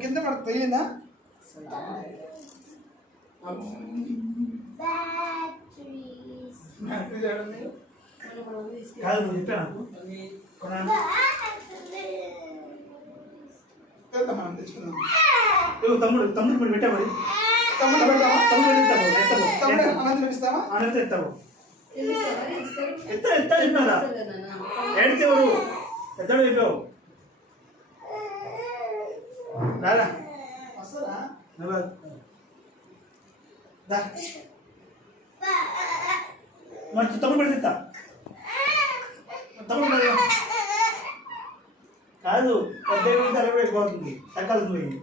కింద పడ తగిలిందా? కాదు నువ్వు చెప్పా నాకు మనం తెచ్చుకున్నాం. తమ్ముడు తమ్ముడు మరి పెట్టా మరి తమ్ముడు పెడతావా? తమ్ముడు ఎత్తావు తమ్ముడు అనంతరం ఇస్తావా? అనంతరం ఎత్తావు ఎత్తా చెప్పినారా? ఏడితేవాడు ఎత్తాడు చెప్పావు రారా వస్తారా? మరి తమ్ముడు పెడితే ఎత్తా తమ్ముడు కాదు పెద్ద తలపై పోతుంది తగ్గదు పోయింది.